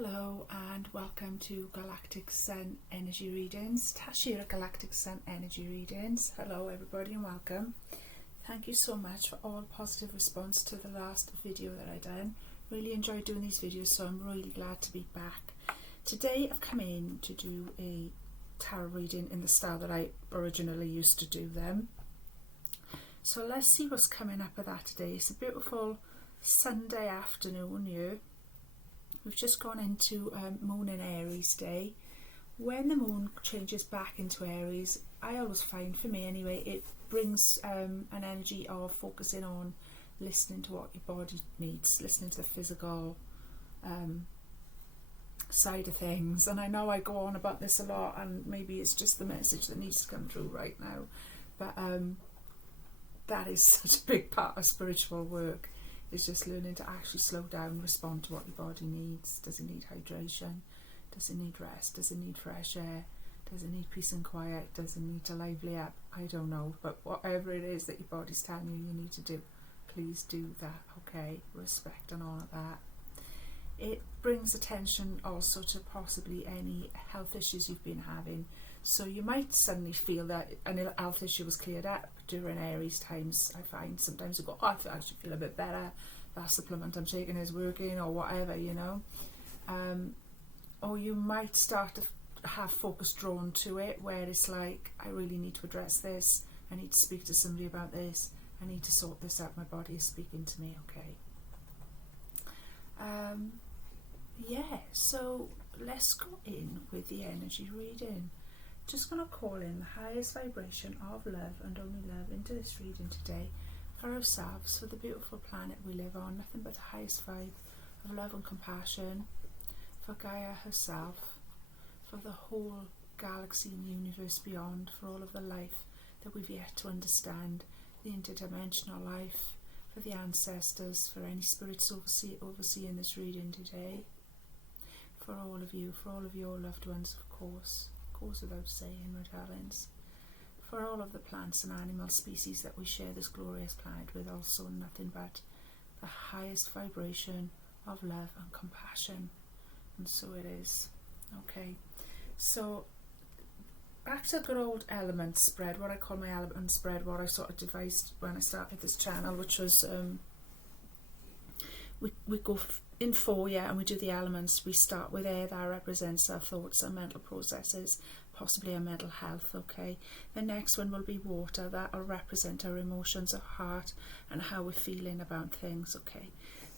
Hello and welcome to Galactic Sun Energy Readings. Tash here at Galactic Sun Energy Readings. Hello everybody and welcome. Thank you so much for all positive response to the last video that I done. Really enjoyed doing these videos, so I'm really glad to be back. Today I've come in to do a tarot reading in the style that I originally used to do them. So let's see what's coming up with that today. It's a beautiful Sunday afternoon here. We've just gone into Moon in Aries day. When the moon changes back into Aries, I always find, for me anyway, it brings an energy of focusing on listening to what your body needs, listening to the physical side of things. And I know I go on about this a lot, and maybe it's just the message that needs to come through right now, but that is such a big part of spiritual work. Is just learning to actually slow down, respond to what your body needs. Does it need hydration? Does it need rest? Does it need fresh air? Does it need peace and quiet? Does it need to lively up? I don't know, but whatever it is that your body's telling you need to do, please do that, okay? Respect and honour that. It brings attention also to possibly any health issues you've been having. So you might suddenly feel that an health issue was cleared up during Aries times. I find sometimes you go, oh, I actually feel a bit better. That supplement I'm taking is working, or whatever, you know. Or you might start to have focus drawn to it, where it's like, I really need to address this. I need to speak to somebody about this. I need to sort this out. My body is speaking to me, okay. Yeah, so let's go in with the energy reading. Just going to call in the highest vibration of love and only love into this reading today for ourselves, for the beautiful planet we live on, nothing but the highest vibe of love and compassion, for Gaia herself, for the whole galaxy and universe beyond, for all of the life that we've yet to understand, the interdimensional life, for the ancestors, for any spirits overseeing this reading today, for all of you, for all of your loved ones, of course. Goes without saying, my darlings, for all of the plants and animal species that we share this glorious planet with, also nothing but the highest vibration of love and compassion, and so it is. Okay, so back to good old element spread, what I call my element spread, what I sort of devised when I started this channel, which was we go in 4, and we do the elements. We start with air, that represents our thoughts, our mental processes, possibly our mental health, okay. The next one will be water, that will represent our emotions, our heart, and how we're feeling about things, okay.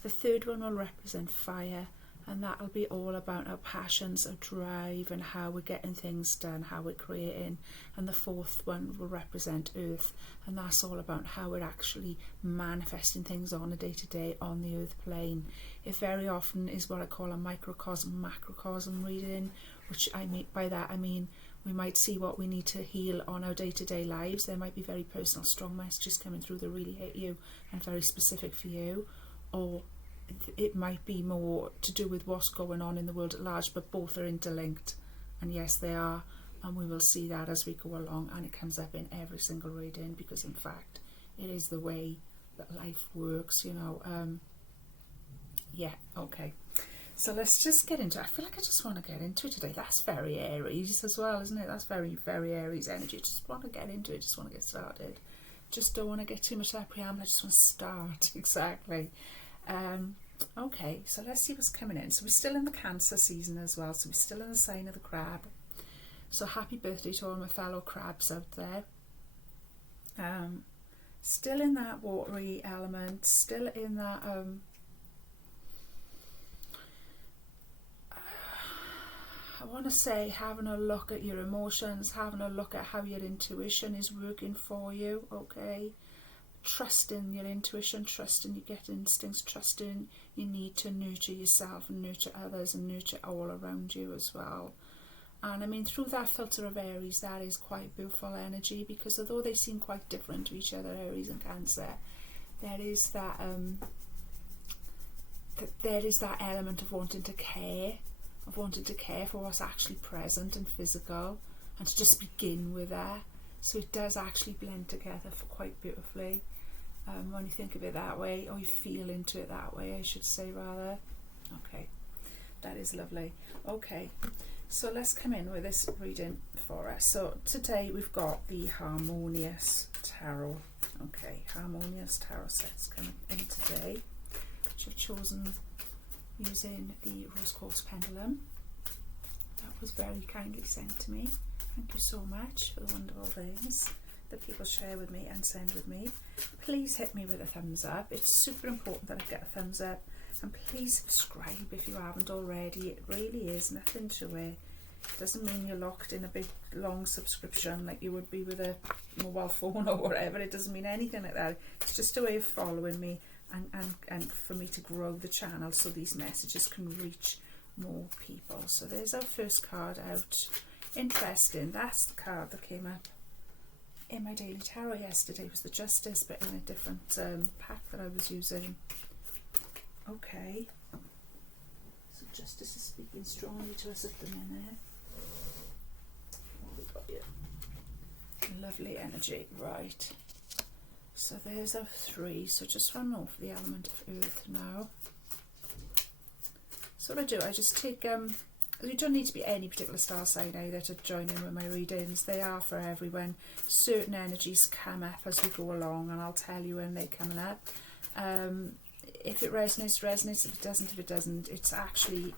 The third one will represent fire, and that'll be all about our passions, our drive, and how we're getting things done, how we're creating. And the fourth one will represent earth, and that's all about how we're actually manifesting things on a day-to-day on the earth plane. It very often is what I call a microcosm, macrocosm reading, which I mean by that, I mean we might see what we need to heal on our day-to-day lives. There might be very personal, strong messages coming through that really hit you and very specific for you, or it might be more to do with what's going on in the world at large, but both are interlinked, and yes they are, and we will see that as we go along, and it comes up in every single reading, because in fact it is the way that life works, you know. Yeah, okay, so let's just get into it. I feel like I just want to get into it today. That's very Aries as well, isn't it? That's very, very Aries energy. Just want to get into it, just want to get started, just don't want to get too much of that preamble, I just want to start. Exactly. Okay, so let's see what's coming in. So we're still in the Cancer season as well, so we're still in the sign of the crab. So happy birthday to all my fellow crabs out there. Still in that watery element, still in that I want to say having a look at your emotions, having a look at how your intuition is working for you, okay. Trusting your intuition, trusting your gut instincts, trusting you need to nurture yourself and nurture others and nurture all around you as well. And I mean, through that filter of Aries, that is quite beautiful energy, because although they seem quite different to each other, Aries and Cancer, there is that element of wanting to care for what's actually present and physical, and to just begin with that. So it does actually blend together quite beautifully when you think of it that way, or you feel into it that way, I should say rather. Okay, that is lovely. Okay, so let's come in with this reading for us. So today we've got the Harmonious Tarot. Okay, Harmonious Tarot sets coming in today, which I've chosen using the Rose Quartz Pendulum. That was very kindly sent to me. Thank you so much for the wonderful things that people share with me and send with me. Please hit me with a thumbs up. It's super important that I get a thumbs up. And please subscribe if you haven't already. It really is nothing to it. Doesn't mean you're locked in a big long subscription like you would be with a mobile phone or whatever. It doesn't mean anything like that. It's just a way of following me and for me to grow the channel so these messages can reach more people. So there's our first card out. Interesting. That's the card that came up in my daily tarot yesterday. It was the Justice, but in a different pack that I was using. Okay. So Justice is speaking strongly to us at the minute. What have we got here? Lovely energy. Right. So there's our 3. So just one more for the element of earth now. So what I do, I just take you don't need to be any particular star sign either to join in with my readings. They are for everyone. Certain energies come up as we go along, and I'll tell you when they're coming up. If it resonates, resonates. If it doesn't. It's actually,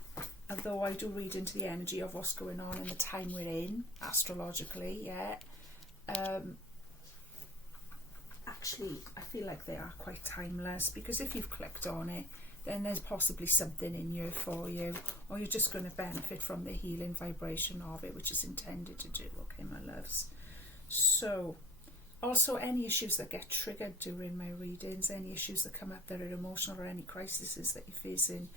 although I do read into the energy of what's going on in the time we're in, astrologically, yeah. Actually, I feel like they are quite timeless, because if you've clicked on it, then there's possibly something in here for you, or you're just going to benefit from the healing vibration of it, which is intended to do. Okay, my loves. So, also any issues that get triggered during my readings, any issues that come up that are emotional, or any crises that you're facing,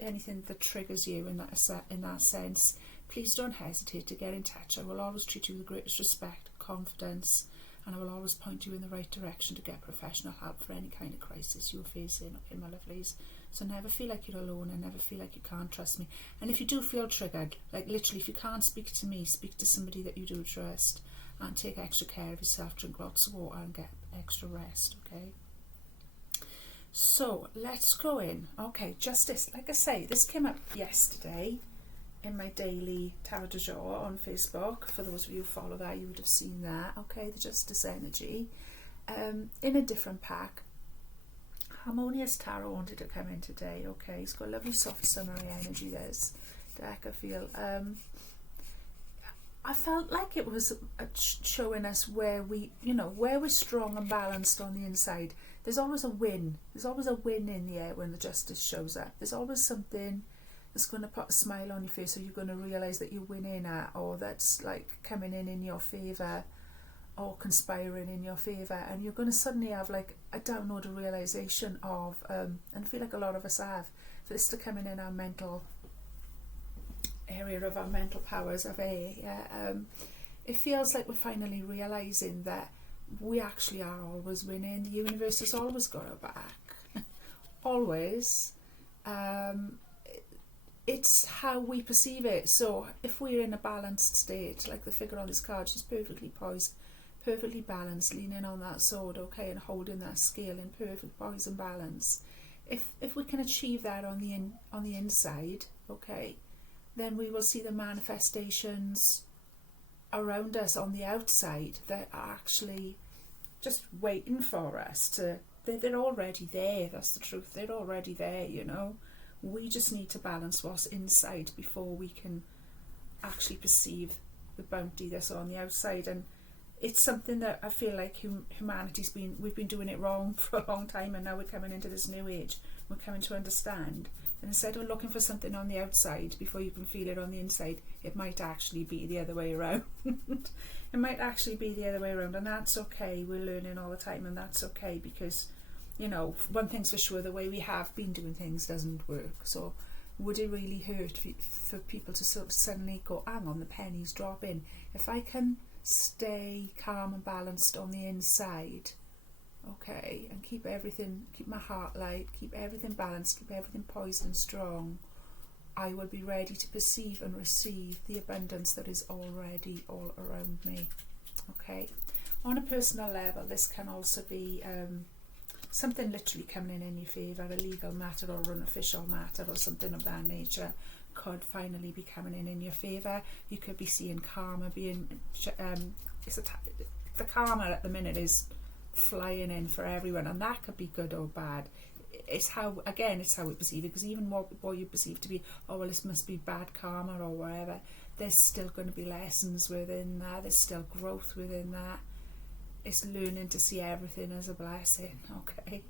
anything that triggers you in that sense, please don't hesitate to get in touch. I will always treat you with the greatest respect, confidence, and I will always point you in the right direction to get professional help for any kind of crisis you're facing. Okay, my lovelies. So never feel like you're alone, and never feel like you can't trust me. And if you do feel triggered, like literally, if you can't speak to me, speak to somebody that you do trust, and take extra care of yourself. Drink lots of water and get extra rest. Okay. So let's go in. Okay, Justice. Like I say, this came up yesterday in my daily tarot du jour on Facebook. For those of you who follow that, you would have seen that. Okay, the Justice energy in a different pack. Harmonious Tarot wanted to come in today. Okay, it's got lovely soft summery energy. There's deck, I feel. I felt like it was showing us where where we're strong and balanced on the inside. There's always a win. There's always a win in the air when the Justice shows up. There's always something that's going to put a smile on your face, or you're going to realise that you're winning at, or that's like coming in your favour, or conspiring in your favour, and you're going to suddenly have like a download, a realisation of, and I feel like a lot of us have, for this to come in our mental area of our mental powers of air. Yeah, it feels like we're finally realising that we actually are always winning. The universe has always got our back, always. It's how we perceive it. So if we're in a balanced state, like the figure on this card, she's perfectly poised, perfectly balanced, leaning on that sword, okay, and holding that scale in perfect poise and balance. If we can achieve that on the inside, okay, then we will see the manifestations around us on the outside that are actually just waiting for us to. They're already there. That's the truth. They're already there. We just need to balance what's inside before we can actually perceive the bounty that's on the outside. And it's something that I feel like we've been doing it wrong for a long time, and now we're coming into this new age. We're coming to understand. And instead of looking for something on the outside before you can feel it on the inside, it might actually be the other way around. It might actually be the other way around, and that's okay. We're learning all the time, and that's okay, because one thing's for sure, the way we have been doing things doesn't work. So would it really hurt for people to sort of suddenly go, hang on, the pennies drop in? If I can stay calm and balanced on the inside, okay, and keep my heart light, keep everything balanced, keep everything poised and strong, I will be ready to perceive and receive the abundance that is already all around me. Okay. On a personal level, this can also be something literally coming in your favour, a legal matter or an official matter or something of that nature could finally be coming in your favour. You could be seeing karma being, the karma at the minute is flying in for everyone, and that could be good or bad. It's how we perceive it, because even what you perceive to be, oh well, this must be bad karma or whatever, there's still going to be lessons within that, there's still growth within that. It's learning to see everything as a blessing, okay?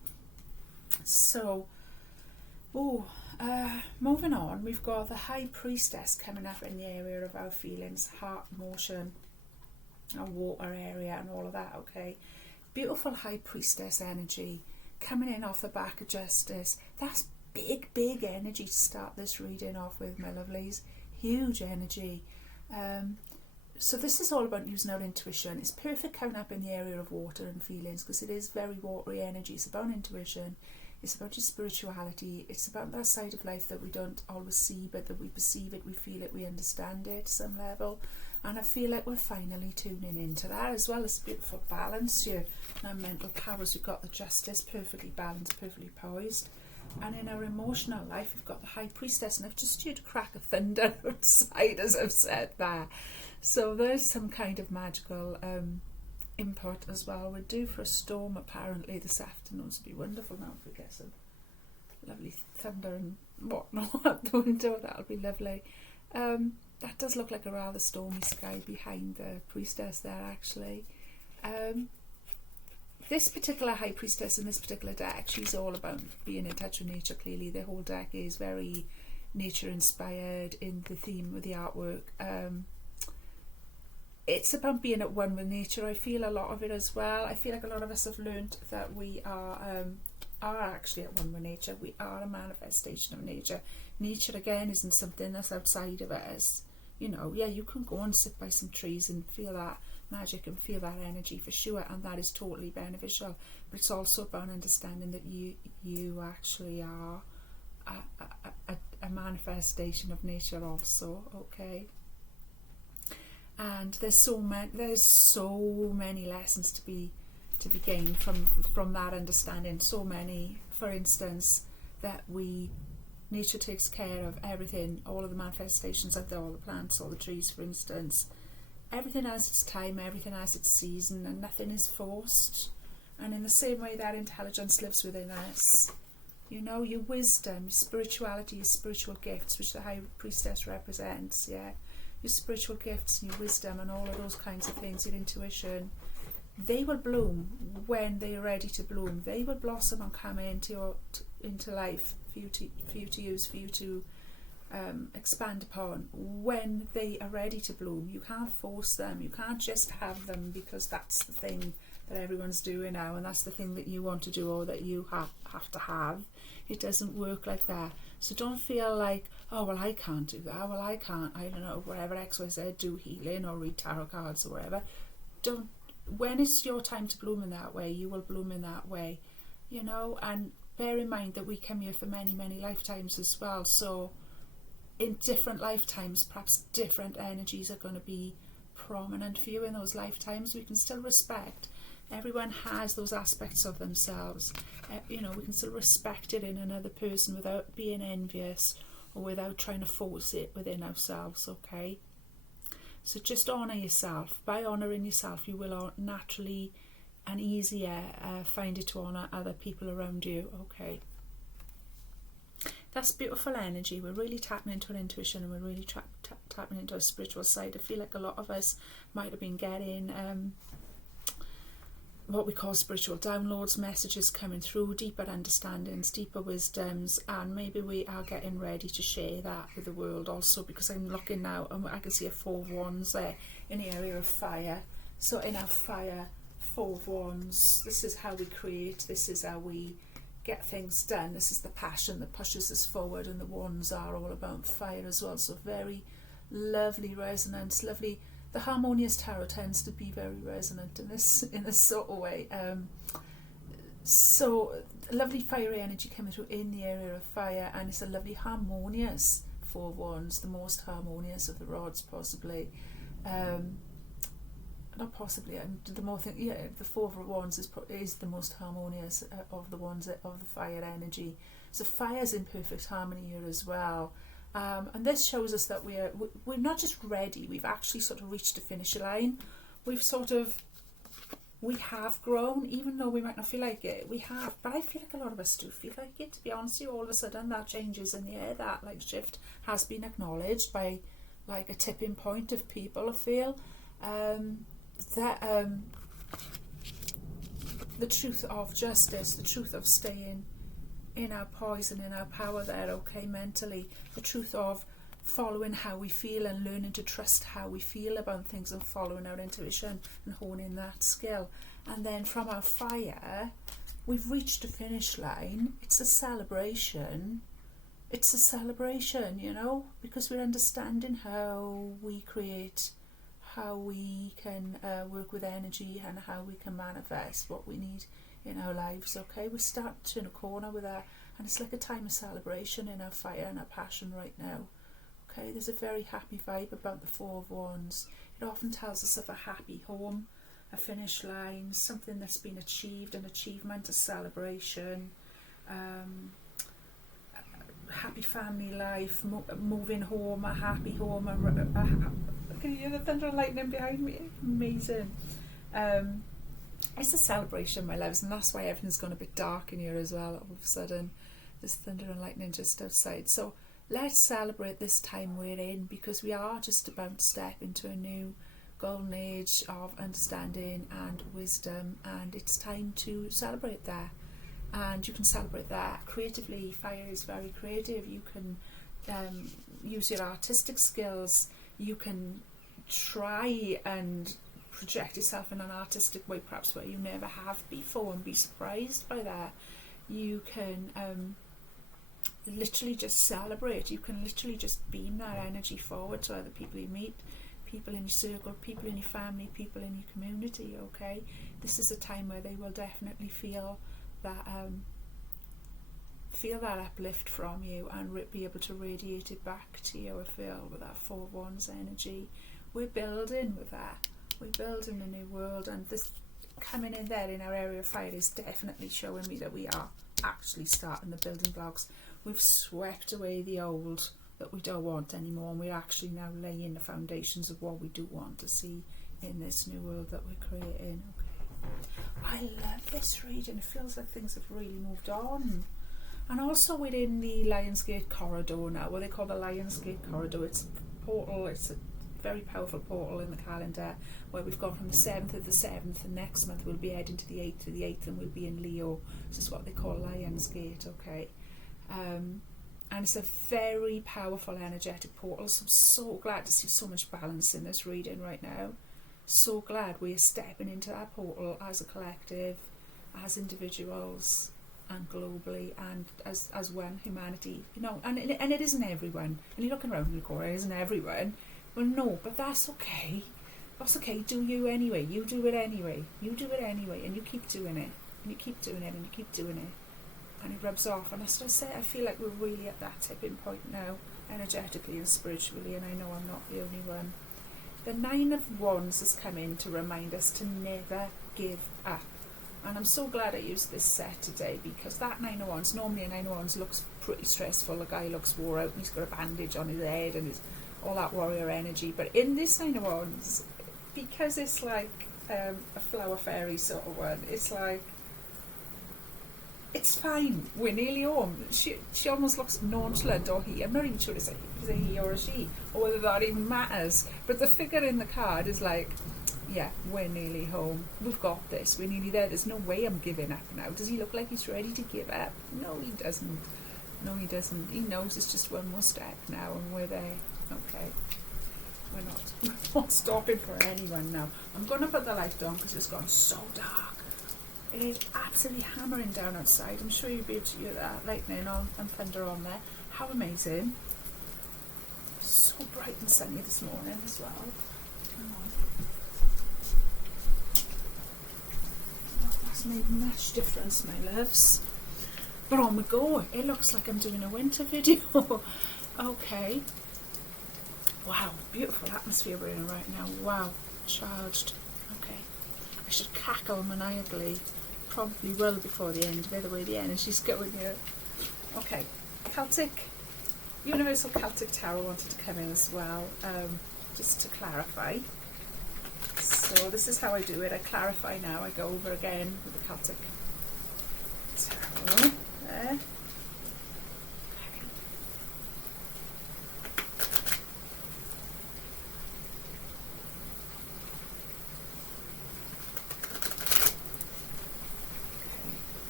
So, moving on, we've got the High Priestess coming up in the area of our feelings, heart, emotion, our water area and all of that, okay? Beautiful High Priestess energy coming in off the back of Justice. That's big energy to start this reading off with, my lovelies. Huge energy. So this is all about using our intuition. It's perfect coming up in the area of water and feelings, because it is very watery energy. It's about intuition. It's about your spirituality. It's about that side of life that we don't always see, but that we perceive it, we feel it, we understand it to some level. And I feel like we're finally tuning into that, as well as beautiful balance here. In our mental powers, we've got the Justice, perfectly balanced, perfectly poised. And in our emotional life, we've got the High Priestess, and I've just heard a crack of thunder outside as I've said that. So there's some kind of magical input as well. We're due for a storm apparently this afternoon, so it'll be wonderful now if we get some lovely thunder and whatnot out the window. That'll be lovely. That does look like a rather stormy sky behind the Priestess there, actually. This particular High Priestess in this particular deck, she's all about being in touch with nature, clearly. The whole deck is very nature inspired in the theme with the artwork. It's about being at one with nature. I feel a lot of it as well. I feel like a lot of us have learned that we are actually at one with nature. We are a manifestation of nature. Nature, again, isn't something that's outside of us. You know, yeah, you can go and sit by some trees and feel that magic and feel that energy for sure, and that is totally beneficial. But it's also about understanding that you actually are a manifestation of nature also, okay? And there's so many lessons to be gained from that understanding. So many, for instance, that nature takes care of everything, all of the manifestations out there, all the plants, all the trees, for instance. Everything has its time, everything has its season, and nothing is forced. And in the same way, that intelligence lives within us. You know, your wisdom, your spirituality, your spiritual gifts, which the High Priestess represents, yeah. Your spiritual gifts and your wisdom and all of those kinds of things, your intuition, they will bloom when they are ready to bloom. They will blossom and come into life for you to use, for you to expand upon when they are ready to bloom. You can't force them. You can't just have them because that's the thing that everyone's doing now, and that's the thing that you want to do or that you have to have. It doesn't work like that. So don't feel like, oh, well, I can't do that. Well, I can't, I don't know, whatever XYZ, do healing or read tarot cards or whatever. When it's your time to bloom in that way, you will bloom in that way, you know. And bear in mind that we come here for many, many lifetimes as well. So in different lifetimes, perhaps different energies are going to be prominent for you in those lifetimes. We can still respect. Everyone has those aspects of themselves. You know, we can still respect it in another person without being envious or without trying to force it within ourselves, okay? So just honour yourself. By honouring yourself, you will naturally and easier find it to honour other people around you, okay? That's beautiful energy. We're really tapping into our intuition, and we're really tapping into our spiritual side. I feel like a lot of us might have been getting what we call spiritual downloads, messages coming through, deeper understandings, deeper wisdoms, and maybe we are getting ready to share that with the world also, because I'm looking now and I can see a 4 of Wands there in the area of fire. So in our fire, 4 of Wands, this is how we create, this is how we get things done, this is the passion that pushes us forward, and the Wands are all about fire as well. So very lovely resonance, lovely. The harmonious tarot tends to be very resonant in this sort of way. So lovely fiery energy coming through in the area of fire, and it's a lovely harmonious 4 of Wands, the most harmonious of the rods possibly. not possibly, and the more thing, the Four of Wands is the most harmonious of the ones of the fire energy. So fire's in perfect harmony here as well. And this shows us that we're not just ready, we've actually sort of reached the finish line. We have grown, even though we might not feel like it, we have. But I feel like a lot of us do feel like it, to be honest with you. All of a sudden that changes in the air, that like shift has been acknowledged by like a tipping point of people, I feel. The truth of justice, the truth of staying in our poise and in our power there, okay, mentally, the truth of following how we feel and learning to trust how we feel about things and following our intuition and honing that skill. And then from our fire, we've reached the finish line. It's a celebration, you know, because we're understanding how we create, how we can work with energy, and how we can manifest what we need in our lives, okay? We start to turn a corner with that, and it's like a time of celebration in our fire and our passion right now, okay? There's a very happy vibe about the Four of Wands. It often tells us of a happy home, a finish line, something that's been achieved, an achievement, a celebration, happy family life, moving home, a happy home. Can you hear the thunder and lightning behind me? Amazing. It's a celebration, my loves, and that's why everything's gone a bit dark in here as well. All of a sudden, there's thunder and lightning just outside. So let's celebrate this time we're in, because we are just about to step into a new golden age of understanding and wisdom, and it's time to celebrate that. And you can celebrate that creatively. Fire is very creative. You can use your artistic skills. You can try and project yourself in an artistic way, perhaps where you never have before, and be surprised by that. You can literally just celebrate. You can literally just beam that energy forward to other people you meet, people in your circle, people in your family, people in your community, okay? This is a time where they will definitely feel that uplift from you, and be able to radiate it back to you, I feel, with that Four of Wands energy. We're building with that. We're building a new world, and this coming in there in our area of fire is definitely showing me that we are actually starting the building blocks. We've swept away the old that we don't want anymore, and we're actually now laying the foundations of what we do want to see in this new world that we're creating. Okay, I love this reading. It feels like things have really moved on. And also within the Lionsgate corridor now, what they call the Lionsgate corridor, it's a portal, it's a very powerful portal in the calendar, where we've gone from the 7th of the 7th, and next month we'll be heading to the 8th of the 8th, and we'll be in Leo. This is what they call Lionsgate, okay? And it's a very powerful energetic portal, so I'm so glad to see so much balance in this reading right now. So glad we're stepping into that portal as a collective, as individuals, and globally, and as one humanity, you know. And it isn't everyone. And you're looking around in the corner, it isn't everyone. Well, no, but that's okay. That's okay. Do you anyway. You do it anyway. You do it anyway, and you keep doing it, and you keep doing it, and you keep doing it, and it rubs off. And as I say, I feel like we're really at that tipping point now, energetically and spiritually, and I know I'm not the only one. The Nine of Wands has come in to remind us to never give up. And I'm so glad I used this set today, because that Nine of Wands, normally a Nine of Wands looks pretty stressful. The guy looks wore out, and he's got a bandage on his head, and all that warrior energy. But in this Nine of Wands, because it's like a flower fairy sort of one, it's like, it's fine, we're nearly home. She almost looks nonchalant, or he, I'm not even sure it's a he or a she, or whether that even matters. But the figure in the card is like, yeah, we're nearly home. We've got this. We're nearly there. There's no way I'm giving up now. Does he look like he's ready to give up? No, he doesn't. No, he doesn't. He knows it's just one more step now, and we're there. Okay. We're not stopping for anyone now. I'm going to put the light on because it's gone so dark. It is absolutely hammering down outside. I'm sure you'll be able to hear that lightning on and thunder on there. How amazing. So bright and sunny this morning as well. Come on. Oh, that's made much difference, my loves. But on we go. It looks like I'm doing a winter video. Okay. Wow, beautiful atmosphere we're in right now. Wow, charged. Okay, I should cackle maniacally, probably will before the end, by the way the energy's going here. Okay, Celtic, Universal Celtic Tarot wanted to come in as well, just to clarify. So this is how I do it. I clarify now. I go over again with the Celtic Tarot. There. Okay.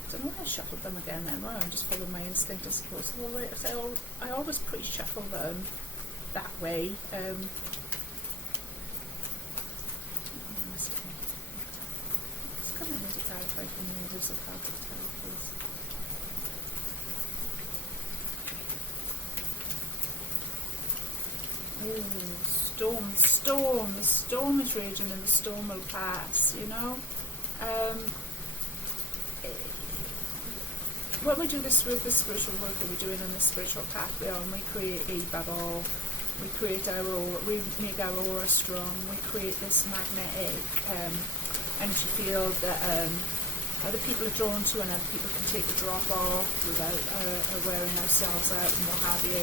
I don't know why I shuffled them again then. Well, I'm just following my instinct, I suppose. I always pre-shuffle them that way. Come on, to clarify from the Universal Celtic Tarot, please. Ooh, the storm is raging and the storm will pass, you know. When we do this with the spiritual work that we're doing on the spiritual path, we create a bubble, we create our aura, we make our aura strong, we create this magnetic energy field that other people are drawn to and other people can take the drop off without wearing ourselves out and what have you.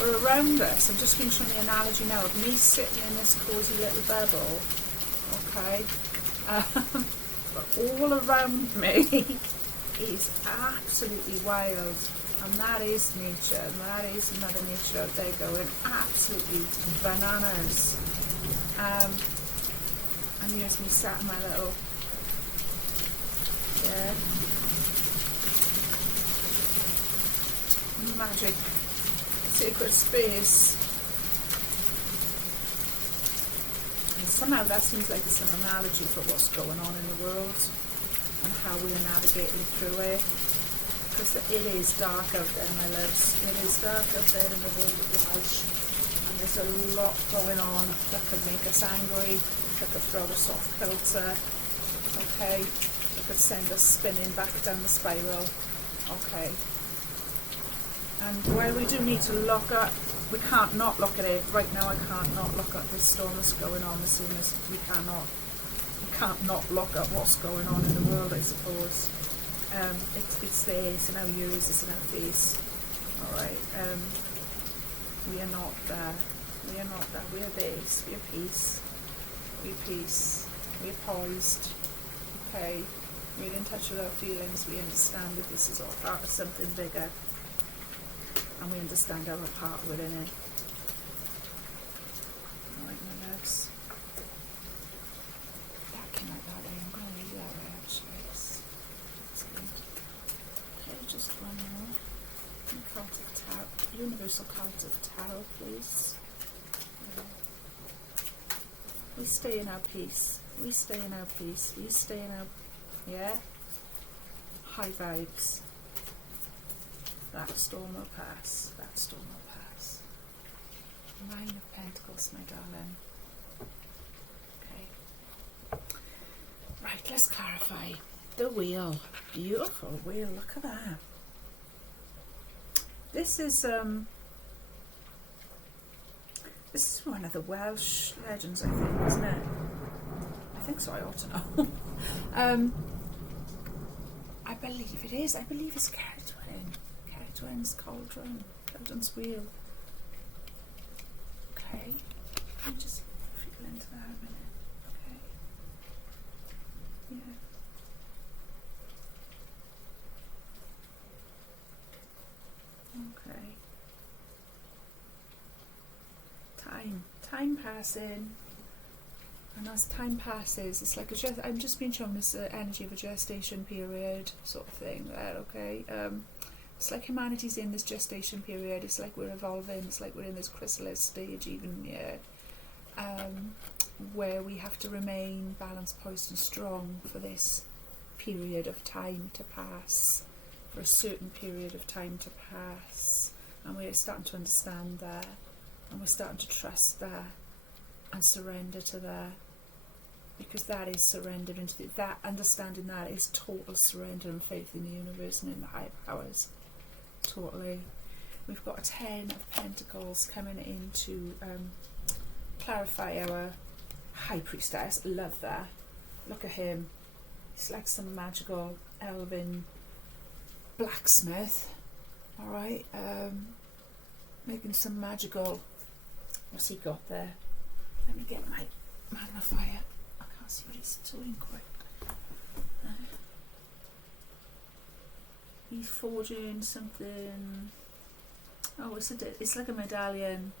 Or around us, I'm just finishing the analogy now of me sitting in this cosy little bubble, okay, but all around me is absolutely wild, and that is nature, and that is Mother Nature out there going absolutely bananas. And here's me sat in my little, magic sacred space. And somehow that seems like it's an analogy for what's going on in the world and how we are navigating through it. Because it is dark out there, my loves. It is dark out there in the world at large. And there's a lot going on that could make us angry, that could throw us off kilter, okay, that could send us spinning back down the spiral, okay. And while we do need to look at, we can't not look at it. Right now I can't not look at this storm that's going on, the same as we can't not look at what's going on in the world, I suppose. It's there, it's in our ears, it's in our face. Alright, we are not there. We are not there. We are this. We are peace. We are peace. We are poised. Okay. We're in touch with our feelings. We understand that this is all part of something bigger. And we understand our part within it. Alright, my loves. That came out that way. I'm going to leave it that way, actually. That's good. Okay, just one more. Celtic Tarot. Universal Celtic Tarot, please. We stay in our peace. We stay in our peace. We stay in our, high vibes. That storm will pass. That storm will pass. Nine of Pentacles, my darling. Okay. Right, let's clarify. The wheel. Beautiful wheel. Look at that. This is one of the Welsh legends, I think, isn't it? I think so, I ought to know. I believe it is. I believe it's Caradwyn. Caradwyn's Cauldron's wheel. Okay. Let me just feel into that a minute. Okay. Yeah. Okay. Time passing, and as time passes, it's like I'm just being shown this energy of a gestation period sort of thing there, okay? It's like humanity's in this gestation period, it's like we're evolving, it's like we're in this chrysalis stage even, where we have to remain balanced, poised and strong for this period of time to pass, for a certain period of time to pass, and we're starting to understand that, and we're starting to trust that and surrender to that, because that is surrender into that understanding. That is total surrender and faith in the universe and in the higher powers. Totally. We've got a 10 of Pentacles coming in to clarify our High Priestess, love that. Look at him. He's like some magical elven blacksmith. Alright, making some magical, what's he got there? Let me get my magnifier. I can't see what he's doing quite. He's forging something. Oh, it's like a medallion.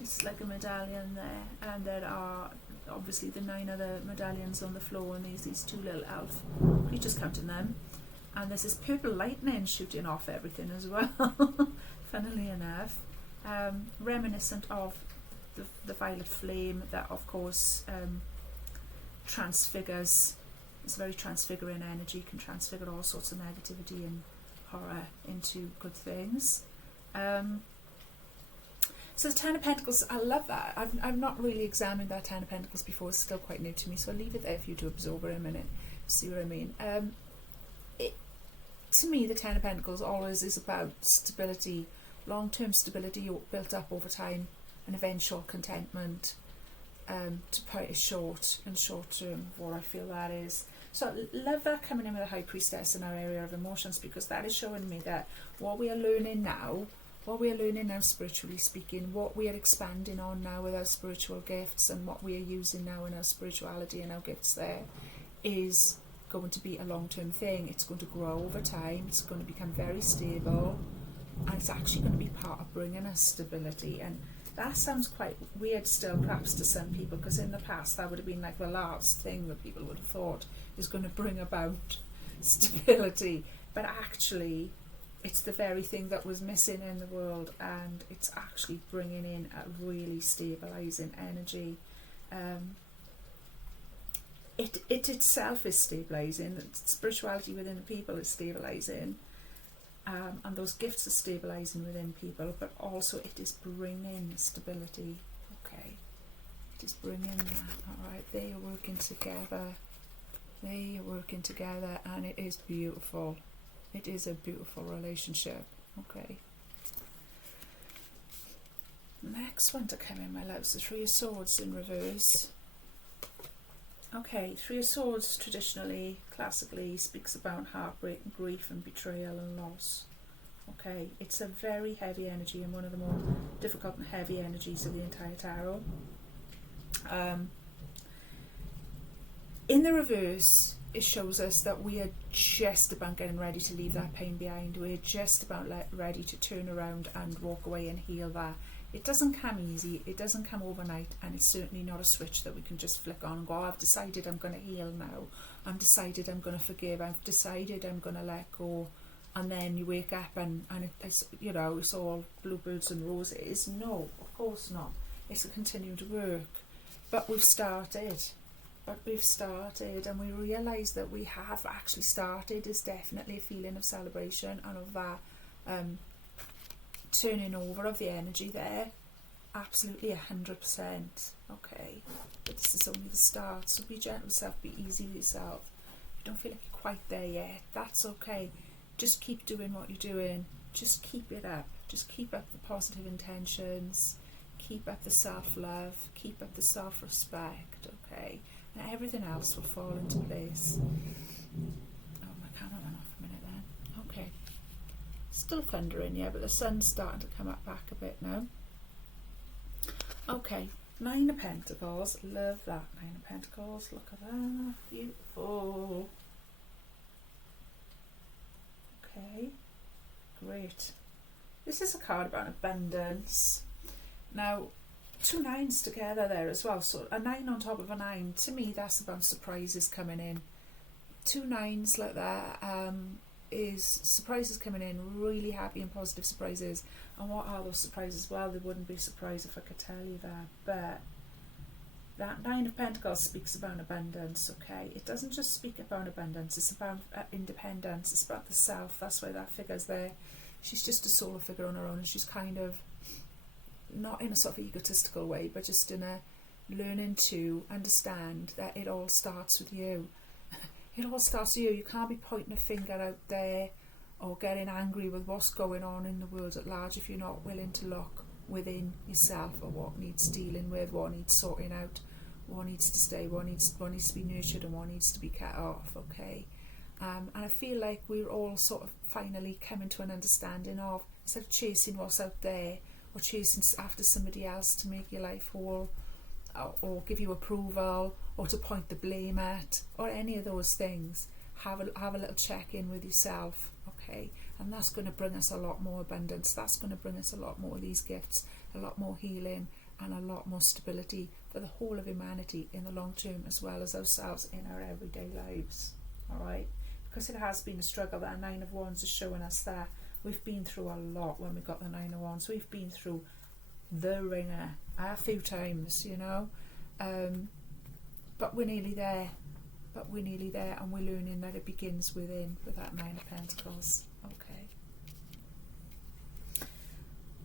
It's like a medallion there, and there are obviously the 9 other medallions on the floor, and these 2 little elf creatures, counting them. And there's this purple lightning shooting off everything as well, funnily enough. Reminiscent of the violet flame that, of course, transfigures. It's a very transfiguring energy, can transfigure all sorts of negativity and horror into good things. So the 10 of Pentacles, I love that. I've not really examined that 10 of Pentacles before. It's still quite new to me, so I'll leave it there for you to absorb in a minute. See what I mean? To me, the 10 of Pentacles always is about stability, long-term stability built up over time, and eventual contentment. To put it short term, what I feel that is. So I love that coming in with a High Priestess in our area of emotions, because that is showing me that what we are learning now spiritually speaking, what we are expanding on now with our spiritual gifts, and what we are using now in our spirituality and our gifts there, is going to be a long-term thing. It's going to grow over time, it's going to become very stable, and it's actually going to be part of bringing us stability. And that sounds quite weird still, perhaps, to some people, because in the past that would have been like the last thing that people would have thought is going to bring about stability. But actually, it's the very thing that was missing in the world, and it's actually bringing in a really stabilising energy. It itself is stabilising. Spirituality within the people is stabilising. And those gifts are stabilising within people, but also it is bringing stability. Okay, it is bringing that. Alright, they are working together. And it is beautiful. It is a beautiful relationship. Okay. Next one to come in, my loves, the 3 of Swords in reverse. Okay, 3 of Swords traditionally, classically, speaks about heartbreak, and grief and betrayal and loss. Okay, it's a very heavy energy, and one of the more difficult and heavy energies of the entire tarot. In the reverse, it shows us that we are just about getting ready to leave that pain behind. We're just about ready to turn around and walk away and heal that. It doesn't come easy, it doesn't come overnight, and it's certainly not a switch that we can just flick on and go, oh, I've decided I'm going to heal now, I've decided I'm going to forgive, I've decided I'm going to let go, and then you wake up and it's, you know, it's all bluebirds and roses. No, of course not. It's a continued work. But we've started, and we realise that we have actually started. There's definitely a feeling of celebration and of that turning over of the energy there. Absolutely 100%. Okay, but this is only the start, so be gentle with yourself, be easy with yourself. If you don't feel like you're quite there yet, that's okay. Just keep doing what you're doing. Just keep it up. Just keep up the positive intentions, keep up the self-love, keep up the self-respect, okay, and everything else will fall into place. Oh, my camera went off a minute then. Okay, still thundering, yeah, but the sun's starting to come up back a bit now. Okay, 9 of Pentacles, love that 9 of Pentacles, look at that, beautiful. Okay, great. This is a card about abundance. Now, 2 9s together there as well, so a 9 on top of a 9, to me that's about surprises coming in. 2 9s like that is surprises coming in, really happy and positive surprises. And what are those surprises? Well, they wouldn't be a surprise if I could tell you that, but that 9 of Pentacles speaks about abundance, okay? It doesn't just speak about abundance, it's about independence, it's about the self. That's why that figure's there. She's just a solo figure on her own, and she's kind of, not in a sort of egotistical way, but just in a learning to understand that it all starts with you. It all starts with you. You can't be pointing a finger out there or getting angry with what's going on in the world at large if you're not willing to look within yourself at what needs dealing with, what needs sorting out, what needs to stay, what needs to be nurtured, and what needs to be cut off, okay? And I feel like we're all sort of finally coming to an understanding of, instead of chasing what's out there or chasing after somebody else to make your life whole, or give you approval, or to point the blame at, or any of those things, have a little check-in with yourself, okay? And that's going to bring us a lot more abundance. That's going to bring us a lot more of these gifts, a lot more healing, and a lot more stability for the whole of humanity in the long term, as well as ourselves in our everyday lives, all right? Because it has been a struggle. That Nine of Wands is showing us that we've been through a lot when we got the Nine of Wands. We've been through the ringer a few times, you know, but we're nearly there. And we're learning that it begins within, with that Nine of Pentacles. Okay.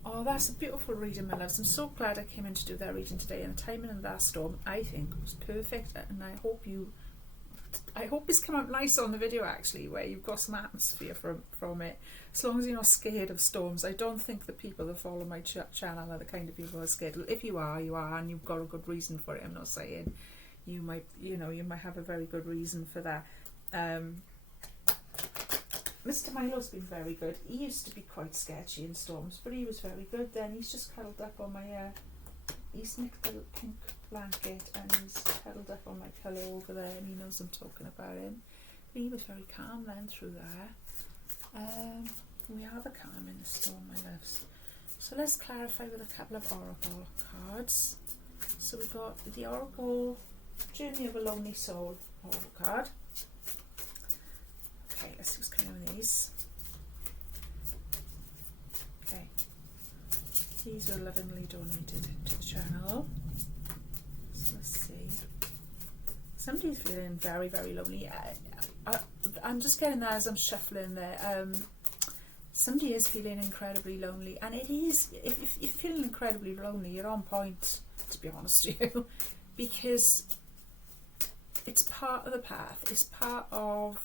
Oh, that's a beautiful reading, my loves. I'm so glad I came in to do that reading today, and the timing of that storm, I think, was perfect, and I hope it's come out nice on the video, actually, where you've got some atmosphere from it. As long as you're not scared of storms. I don't think the people that follow my channel are the kind of people who are scared. If you are, and you've got a good reason for it. I'm not saying you might have a very good reason for that. Mr. Milo's been very good. He used to be quite sketchy in storms, but he was very good then. He's just cuddled up on my he's nicked the pink blanket and he's cuddled up on my pillow over there, and he knows I'm talking about him. But he was very calm then through there. We are the calm in the storm, my loves. So let's clarify with a couple of oracle cards. So we've got the Oracle Journey of a Lonely Soul oracle card. Okay, let's see what's coming with these. Okay, these were lovingly donated to the channel. So let's see. Somebody's feeling very, very lonely. I'm just getting that as I'm shuffling there. Somebody is feeling incredibly lonely, and it is, if you're feeling incredibly lonely, you're on point, to be honest with you, because it's part of the path. It's part of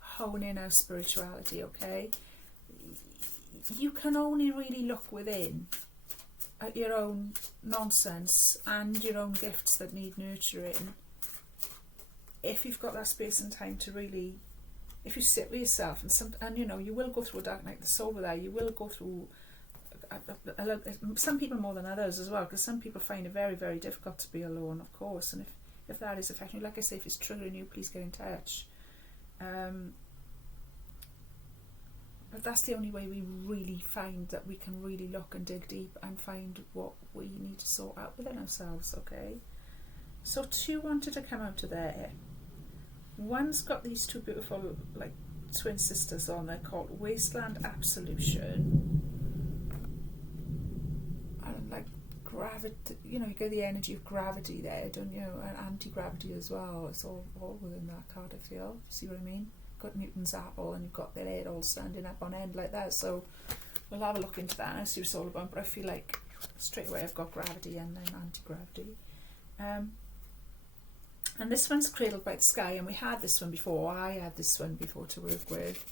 honing our spirituality, okay? You can only really look within at your own nonsense and your own gifts that need nurturing if you've got that space and time to really, if you sit with yourself, and you know, you will go through a dark night of the soul with that. You will go through some people more than others as well, because some people find it very, very difficult to be alone, of course, and if that is affecting you, like I say, if it's triggering you, please get in touch. But that's the only way we really find that we can really look and dig deep and find what we need to sort out within ourselves, okay? So two wanted to come out of there. One's got these two beautiful, like, twin sisters on there called Wasteland Absolution. And like gravity, you know, you get the energy of gravity there, don't you? And anti-gravity as well. It's all within that card, I feel. You see what I mean? Got Newton's apple, and you've got their head all standing up on end like that. So we'll have a look into that and see what it's all about. But I feel like straight away I've got gravity and then anti-gravity. And this one's Cradled by the Sky, and we had this one before. I had this one before to work with,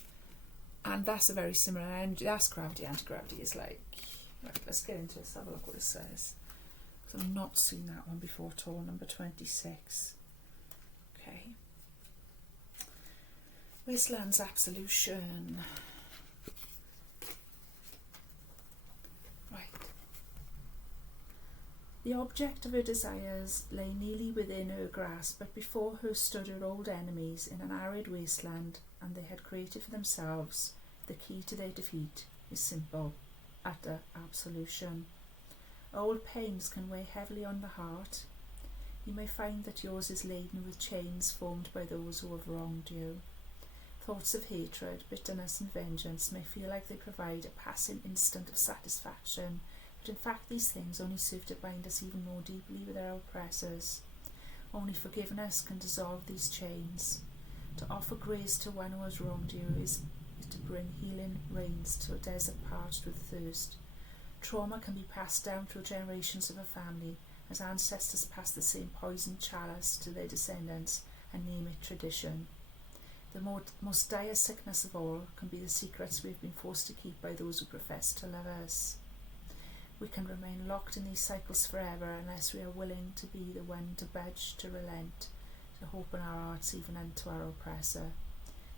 and that's a very similar energy. That's gravity. Anti-gravity is like, right, let's get into this, have a look what it says, because I've not seen that one before at all. Number 26. Okay. Wasteland's Absolution. Right. The object of her desires lay nearly within her grasp, but before her stood her old enemies in an arid wasteland, and they had created for themselves the key to their defeat is simple: utter absolution. Old pains can weigh heavily on the heart. You may find that yours is laden with chains formed by those who have wronged you. Thoughts of hatred, bitterness and vengeance may feel like they provide a passing instant of satisfaction, but in fact these things only serve to bind us even more deeply with our oppressors. Only forgiveness can dissolve these chains. To offer grace to one who has wronged you is to bring healing rains to a desert parched with thirst. Trauma can be passed down through generations of a family, as ancestors pass the same poisoned chalice to their descendants and name it tradition. The most dire sickness of all can be the secrets we have been forced to keep by those who profess to love us. We can remain locked in these cycles forever unless we are willing to be the one to budge, to relent, to open our hearts even unto our oppressor.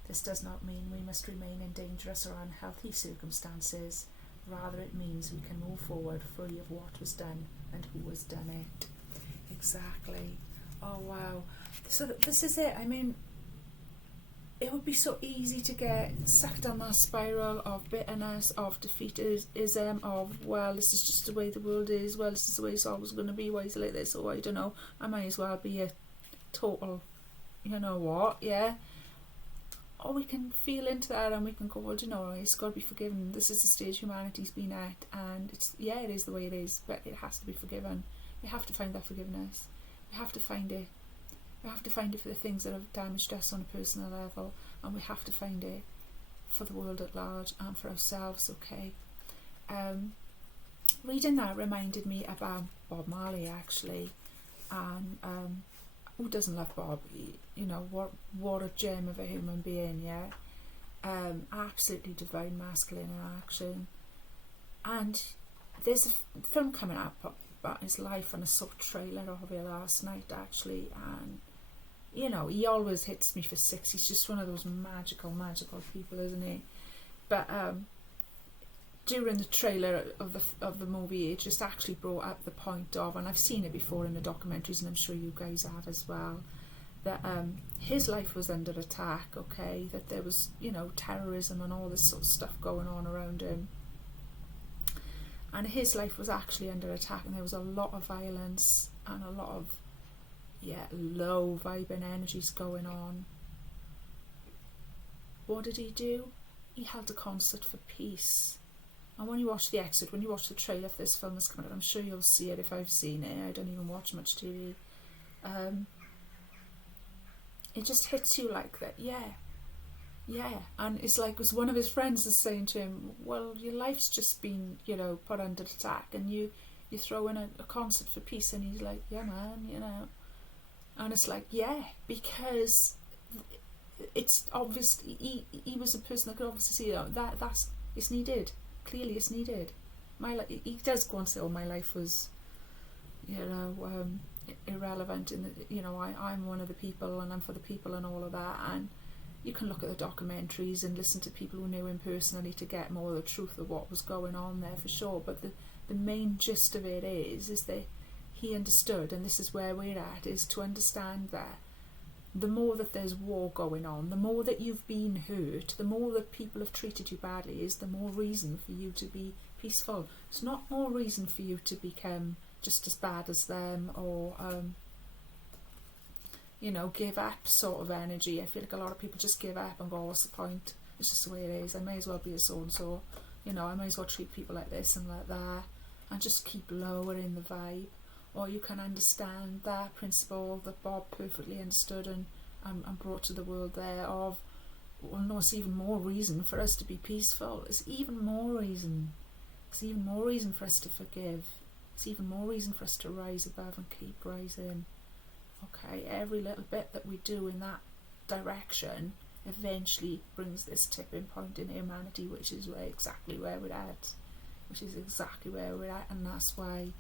This does not mean we must remain in dangerous or unhealthy circumstances. Rather, it means we can move forward free of what was done and who has done it. Exactly. Oh, wow. So this is it. I mean, it would be so easy to get sucked on that spiral of bitterness, of defeatism, of, well, this is just the way the world is, well, this is the way it's always going to be, why is it like this, or I don't know, I might as well be a total, you know what, yeah. Or we can feel into that and we can go, well, you know, it's got to be forgiven. This is the stage humanity's been at, and it's, yeah, it is the way it is, but it has to be forgiven. We have to find that forgiveness. We have to find it. We have to find it for the things that have damaged us on a personal level, and we have to find it for the world at large and for ourselves, okay? Reading that reminded me about Bob Marley, actually, and who doesn't love Bob? You know, what a gem of a human being, yeah? Absolutely divine masculine in action. And there's a film coming up about his life, and I saw a trailer of it last night, actually, and you know, he always hits me for six. He's just one of those magical people, isn't he? But during the trailer of the movie, it just actually brought up the point of, and I've seen it before in the documentaries, and I'm sure you guys have as well, that his life was under attack, okay? That there was, you know, terrorism and all this sort of stuff going on around him. And his life was actually under attack, and there was a lot of violence and a lot of, low vibing energies going on. What did he do? He held a concert for peace. And when you watch the excerpt, when you watch the trailer for this film that's coming out, I'm sure you'll see it if I've seen it. I don't even watch much TV. It just hits you like that, yeah. And it's like, as one of his friends is saying to him, well, your life's just been, you know, put under attack, and you throw in a concert for peace. And he's like, yeah, man, you know. And it's like, yeah, because it's obvious he was a person that could obviously see that's it's needed. Clearly it's needed. He does go on to say, oh, my life was, you know, irrelevant, and you know, I'm one of the people, and I'm for the people, and all of that. And you can look at the documentaries and listen to people who knew him personally to get more of the truth of what was going on there, for sure. But the main gist of it is that he understood, and this is where we're at, is to understand that the more that there's war going on, the more that you've been hurt, the more that people have treated you badly, is the more reason for you to be peaceful. It's not more reason for you to become just as bad as them, or you know, give up sort of energy. I feel like a lot of people just give up and go, what's the point? It's just the way it is. I may as well be a so-and-so. You know, I may as well treat people like this and like that, and just keep lowering the vibe. Or you can understand that principle that Bob perfectly understood and brought to the world there of, well, no, it's even more reason for us to be peaceful. It's even more reason. It's even more reason for us to forgive. It's even more reason for us to rise above and keep rising. Okay, every little bit that we do in that direction eventually brings this tipping point in humanity, which is exactly where we're at. And that's why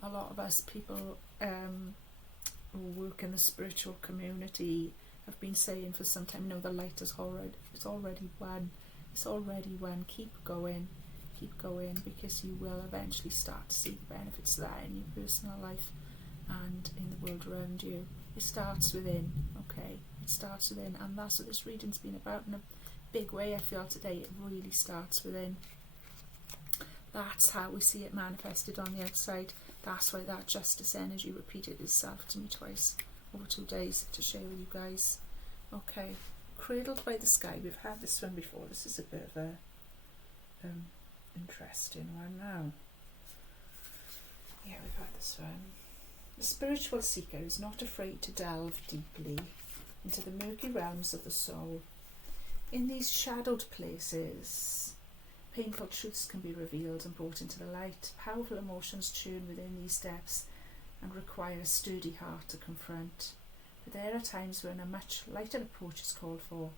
a lot of us people who work in the spiritual community have been saying for some time, the light is already won. It's already won. Keep going, because you will eventually start to see the benefits of that in your personal life and in the world around you. It starts within, okay? It starts within, and that's what this reading's been about in a big way. I feel today it really starts within. That's how we see it manifested on the outside. That's why that justice energy repeated itself to me twice over 2 days to share with you guys. Okay, Cradled by the Sky. We've had this one before. This is a bit of a interesting one now. Yeah, we've had this one. The spiritual seeker is not afraid to delve deeply into the murky realms of the soul. In these shadowed places, painful truths can be revealed and brought into the light. Powerful emotions churn within these depths and require a sturdy heart to confront. But there are times when a much lighter approach is called for.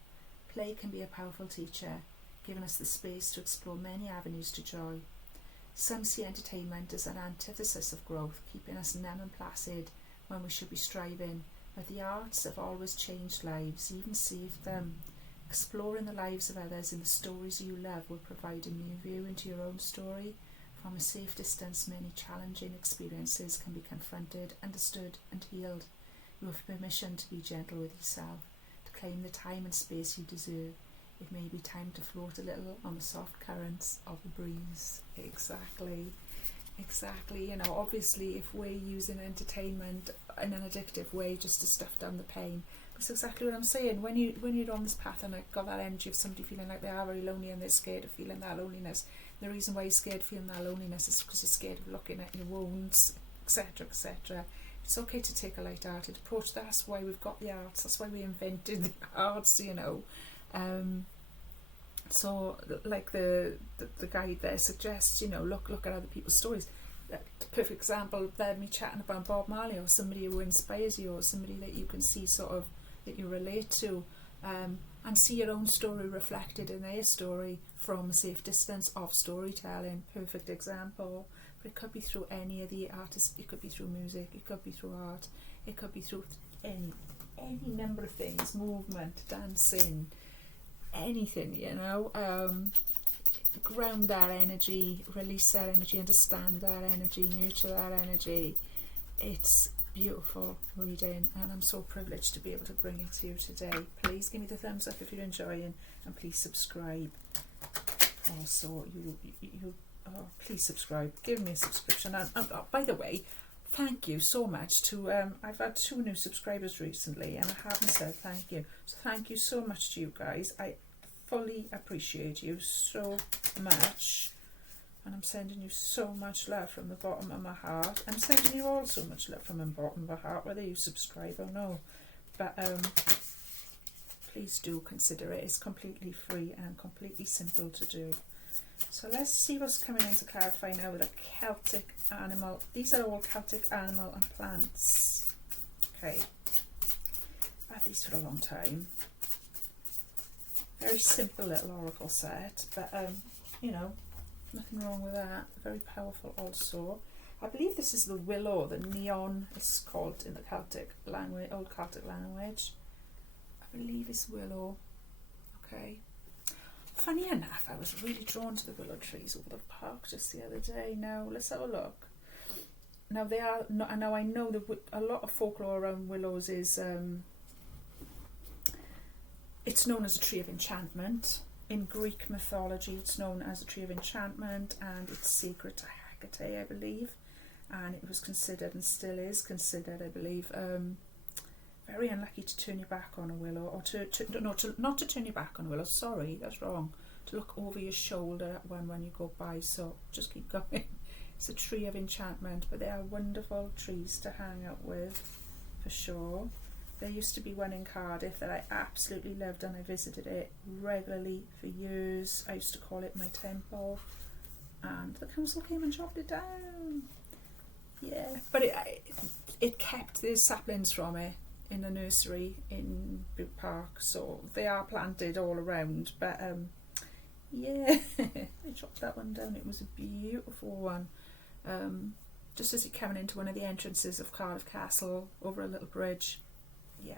Play can be a powerful teacher, giving us the space to explore many avenues to joy. Some see entertainment as an antithesis of growth, keeping us numb and placid when we should be striving. But the arts have always changed lives, even saved them. Exploring the lives of others in the stories you love will provide a new view into your own story. From a safe distance, many challenging experiences can be confronted, understood and healed. You have permission to be gentle with yourself, to claim the time and space you deserve. It may be time to float a little on the soft currents of the breeze. Exactly. You know, obviously if we're using entertainment in an addictive way just to stuff down the pain, that's exactly what I'm saying. When you're on this path and got that energy of somebody feeling like they are very lonely and they're scared of feeling that loneliness, the reason why you're scared of feeling that loneliness is because you're scared of looking at your wounds, etc., etc. It's okay to take a light-hearted approach. That's why we've got the arts. That's why we invented the arts, you know. So, like the guide there suggests, you know, look at other people's stories. Perfect example there, me chatting about Bob Marley, or somebody who inspires you, or somebody that you can see sort of that you relate to, and see your own story reflected in their story from a safe distance of storytelling. Perfect example. But it could be through any of the artists. It could be through music. It could be through art. It could be through any number of things. Movement, dancing, anything. You know. Ground that energy, release that energy, understand that energy, nurture that energy. It's beautiful reading, and I'm so privileged to be able to bring it to you today. Please give me the thumbs up if you're enjoying, and please subscribe. Also, please subscribe. Give me a subscription. And by the way, thank you so much to I've had 2 new subscribers recently, and I haven't said thank you. So thank you so much to you guys. I fully appreciate you so much, and I'm sending you so much love from the bottom of my heart. I'm sending you all so much love from the bottom of my heart, whether you subscribe or no. But please do consider it. It's completely free and completely simple to do. So let's see what's coming in to clarify now with a Celtic animal. These are all Celtic animal and plants. Okay, I've had these for a long time. Very simple little oracle set, but you know, nothing wrong with that. Very powerful also. I believe this is the willow, the neon it's called in the Celtic language, old Celtic language. I believe it's willow. Okay. Funny enough, I was really drawn to the willow trees over the park just the other day. Now let's have a look. Now they are not. Now I know that a lot of folklore around willows is. It's known as a tree of enchantment. In Greek mythology, it's known as a tree of enchantment, and it's sacred to Hecate, I believe. And it was considered, and still is considered, I believe, very unlucky to turn your back on a willow, or not to turn your back on a willow. Sorry, that's wrong. To look over your shoulder at one when you go by. So just keep going. It's a tree of enchantment, but they are wonderful trees to hang out with, for sure. There used to be one in Cardiff that I absolutely loved, and I visited it regularly for years. I used to call it my temple, and the council came and chopped it down. Yeah, but it kept the saplings from it in the nursery in Brook Park, so they are planted all around. But yeah, they chopped that one down. It was a beautiful one. Just as it coming into one of the entrances of Cardiff Castle over a little bridge. Yeah,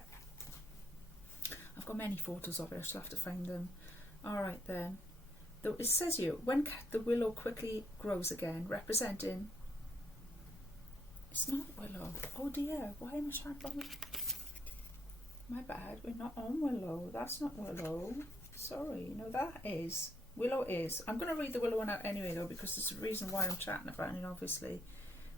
I've got many photos of it. I shall have to find them. Alright then. Though it says here, when the willow quickly grows again, representing... It's not willow. Oh dear, why am I trying to... My bad, we're not on willow. That's not willow. Sorry, no, that is. Willow is. I'm going to read the willow one out anyway though, because there's a reason why I'm chatting about it, obviously.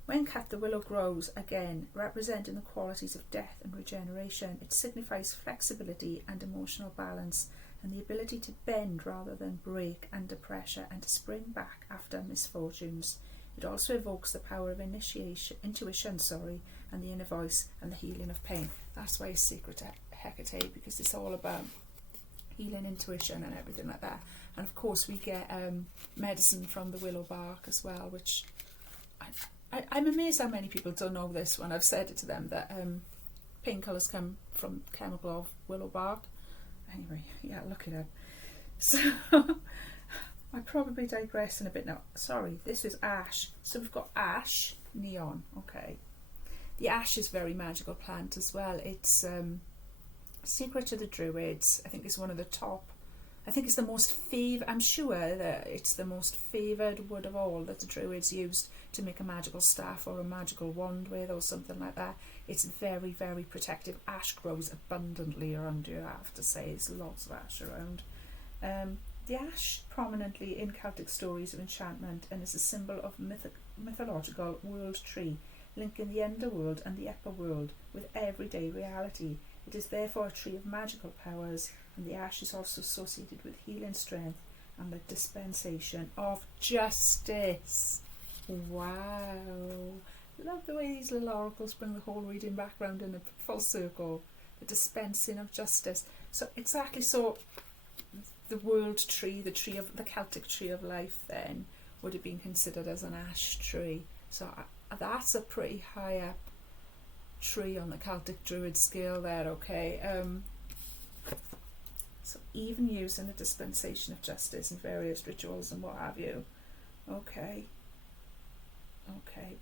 When cut, the willow grows again, representing the qualities of death and regeneration. It signifies flexibility and emotional balance, and the ability to bend rather than break under pressure, and to spring back after misfortunes. It also evokes the power of intuition, and the inner voice, and the healing of pain. That's why it's sacred to Hecate, because it's all about healing, intuition, and everything like that. And of course, we get medicine from the willow bark as well, which I'm amazed how many people don't know this when I've said it to them, that painkillers come from chemical of willow bark. Anyway, yeah, look it up. So I'm probably digressing a bit now. Sorry, this is ash. So we've got ash, neon, okay. The ash is a very magical plant as well. It's secret to the Druids. I think it's one of the top. I think it's the most favoured. I'm sure that it's the most favoured wood of all that the Druids used to make a magical staff or a magical wand with, or something like that. It's very, very protective. Ash grows abundantly around you, I have to say. There's lots of ash around. The ash prominently in Celtic stories of enchantment and is a symbol of mythological world tree, linking the underworld and the upper world with everyday reality. It is therefore a tree of magical powers, and the ash is also associated with healing strength and the dispensation of justice. Wow. Love the way these little oracles bring the whole reading back round in a full circle. The dispensing of justice. So exactly, so the world tree, the Celtic tree of life then, would have been considered as an ash tree. So that's a pretty high up tree on the Celtic Druid scale there, okay. So even using the dispensation of justice in various rituals and what have you, okay,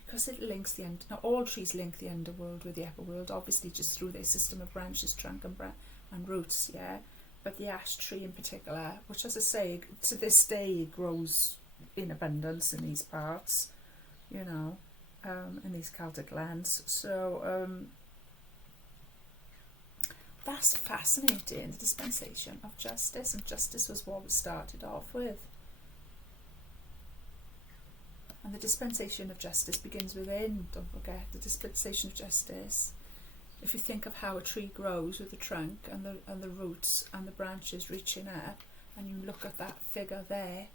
because it links the end. Now all trees link the underworld with the upper world, obviously just through their system of branches, trunk and roots, yeah. But the ash tree in particular, which as I say, to this day grows in abundance in these parts, you know, in these Celtic lands. So that's fascinating, the dispensation of justice, and justice was what we started off with. And the dispensation of justice begins within, don't forget, the dispensation of justice. If you think of how a tree grows with the trunk and the roots and the branches reaching up, and you look at that figure there,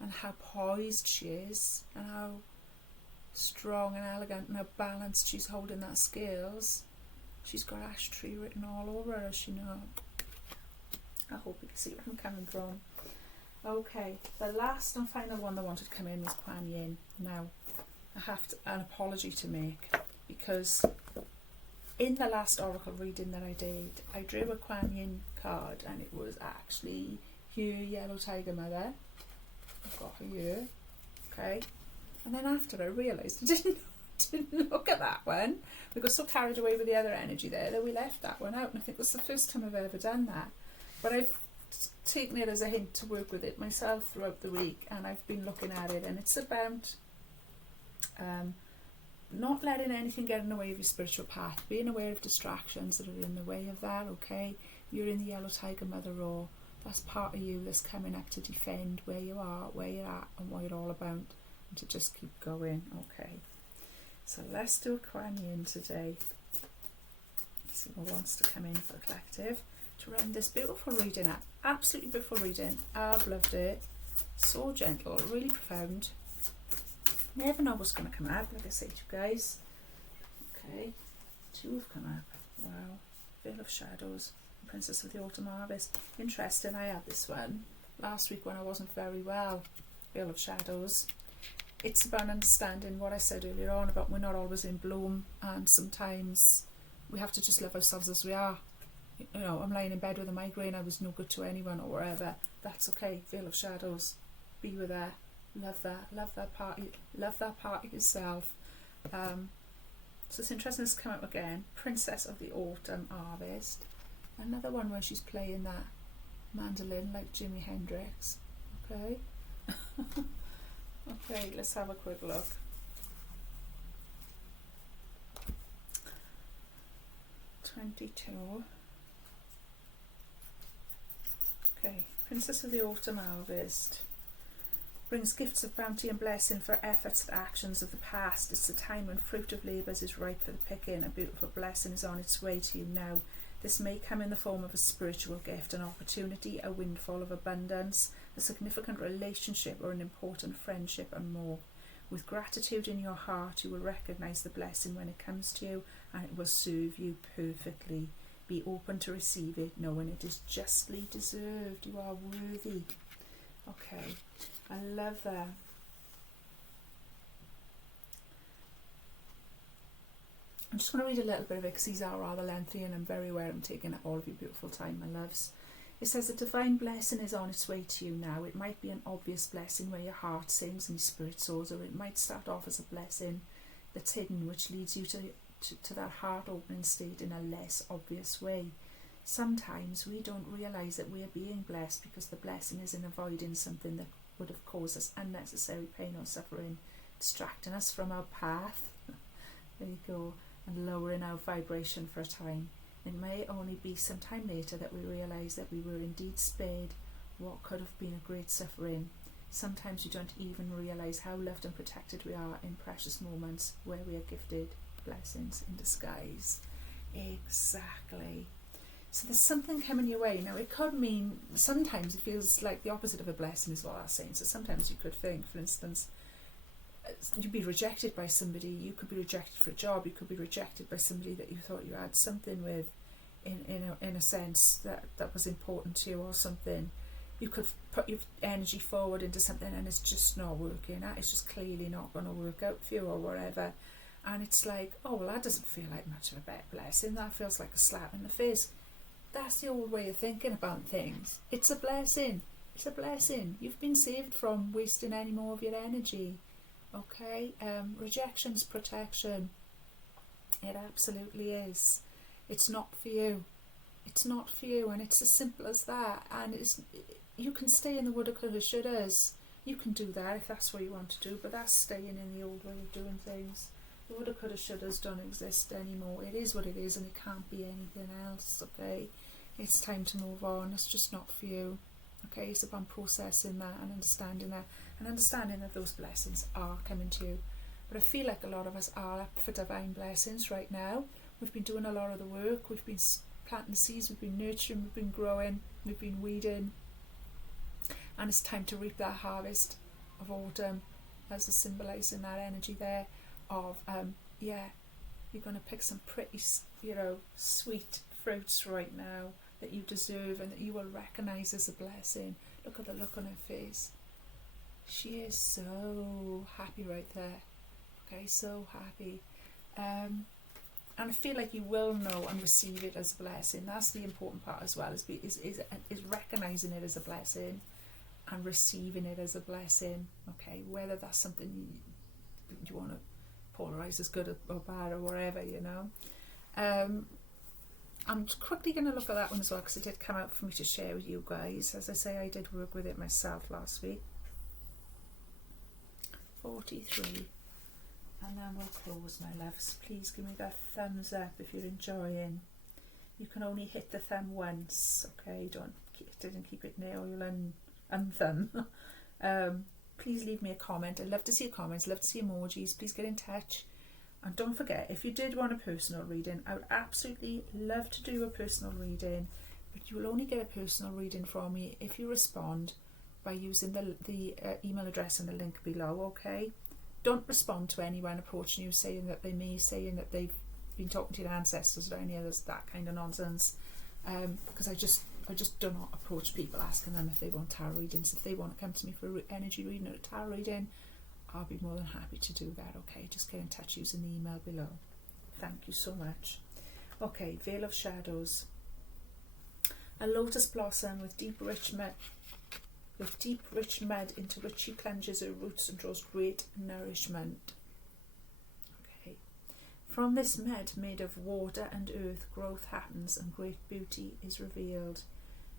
and how poised she is, and how strong and elegant and how balanced she's holding that scales. She's got ash tree written all over her, as you know. I hope you can see where I'm coming from. Okay, the last and final one that wanted to come in was Kuan Yin. Now, I have an apology to make, because in the last oracle reading that I did, I drew a Kuan Yin card, and it was actually her yellow tiger mother. I've got her here, okay. And then after I realised I didn't look at that one. We got so carried away with the other energy there that we left that one out, and I think that's the first time I've ever done that. But I've taken it as a hint to work with it myself throughout the week, and I've been looking at it, and it's about not letting anything get in the way of your spiritual path, being aware of distractions that are in the way of that, okay. You're in the yellow tiger mother role. That's part of you that's coming up to defend where you are, where you're at, and what you're all about, and to just keep going, okay. So let's do a Kuan Yin today. See what wants to come in for the collective to round this beautiful reading up. Absolutely beautiful reading. I've loved it. So gentle, really profound. Never know what's going to come up, like I say to you guys. Okay, two have come up. Wow. Veil of Shadows, Princess of the Autumn Harvest. Interesting, I had this one last week when I wasn't very well. Veil of Shadows. It's about understanding what I said earlier on about we're not always in bloom, and sometimes we have to just love ourselves as we are. You know, I'm lying in bed with a migraine, I was no good to anyone or whatever. That's okay. Veil of Shadows. Be with her. Love that part of yourself. So it's interesting this come up again. Princess of the Autumn Harvest. Another one where she's playing that mandolin like Jimi Hendrix. Okay. Okay, let's have a quick look. '22. Okay, Princess of the Autumn Harvest. Brings gifts of bounty and blessing for efforts and actions of the past. It's the time when fruit of labours is ripe for the picking. A beautiful blessing is on its way to you now. This may come in the form of a spiritual gift, an opportunity, a windfall of abundance, a significant relationship or an important friendship, and more. With gratitude in your heart, you will recognise the blessing when it comes to you, and it will serve you perfectly. Be open to receive it, knowing it is justly deserved. You are worthy. Okay, I love that. I'm just going to read a little bit of it because these are rather lengthy, and I'm very aware I'm taking up all of your beautiful time, my loves. It says the divine blessing is on its way to you now. It might be an obvious blessing where your heart sings and your spirit soars, or it might start off as a blessing that's hidden, which leads you to that heart opening state in a less obvious way. Sometimes we don't realise that we are being blessed because the blessing is in avoiding something that would have caused us unnecessary pain or suffering, distracting us from our path, there you go, and lowering our vibration for a time. It may only be some time later that we realise that we were indeed spared what could have been a great suffering. Sometimes we don't even realise how loved and protected we are in precious moments where we are gifted blessings in disguise. Exactly. So there's something coming your way. Now it could mean, sometimes it feels like the opposite of a blessing is what I'm saying. So sometimes you could think, for instance, you'd be rejected by somebody. You could be rejected for a job. You could be rejected by somebody that you thought you had something with, in a sense that was important to you or something. You could put your energy forward into something and it's just not working. It's just clearly not going to work out for you or whatever. And it's like, oh, well, that doesn't feel like much of a blessing. That feels like a slap in the face. That's the old way of thinking about things. It's a blessing. It's a blessing. You've been saved from wasting any more of your energy. Okay? Rejection's protection. It absolutely is. It's not for you. It's not for you, and it's as simple as that. And you can stay in the woulda, coulda, shouldas. You can do that if that's what you want to do, but that's staying in the old way of doing things. The woulda, coulda, shouldas don't exist anymore. It is what it is, and it can't be anything else. Okay, it's time to move on. It's just not for you. Okay, it's about processing that and understanding that those blessings are coming to you. But I feel like a lot of us are up for divine blessings right now. We've been doing a lot of the work. We've been planting seeds. We've been nurturing. We've been growing. We've been weeding. And it's time to reap that harvest of autumn, as a symbolising that energy there of, you're going to pick some pretty, sweet fruits right now that you deserve and that you will recognise as a blessing. Look at the look on her face. She is so happy right there. Okay, so happy. And I feel like you will know and receive it as a blessing. That's the important part as well, is recognising it as a blessing and receiving it as a blessing. Okay, whether that's something you want to polarise as good or bad or whatever, I'm quickly going to look at that one as well, because it did come out for me to share with you guys. As I say, I did work with it myself last week. 43. And then we'll close, my loves. Please give me that thumbs up if you're enjoying. You can only hit the thumb once, okay? Didn't keep it near, or you'll unthumb. Please leave me a comment. I'd love to see your comments, love to see emojis. Please get in touch. And don't forget, if you did want a personal reading, I would absolutely love to do a personal reading, but you will only get a personal reading from me if you respond by using the email address in the link below, okay? Don't respond to anyone approaching you saying that they've been talking to your ancestors or any others, that kind of nonsense, because I just do not approach people asking them if they want tarot readings. If they want to come to me for an energy reading or a tarot reading, I'll be more than happy to do that, okay? Just get in touch using the email below. Thank you so much. Okay, Veil of Shadows. A lotus blossom with deep rich mud into which she plunges her roots and draws great nourishment. Okay. From this mud made of water and earth, growth happens and great beauty is revealed.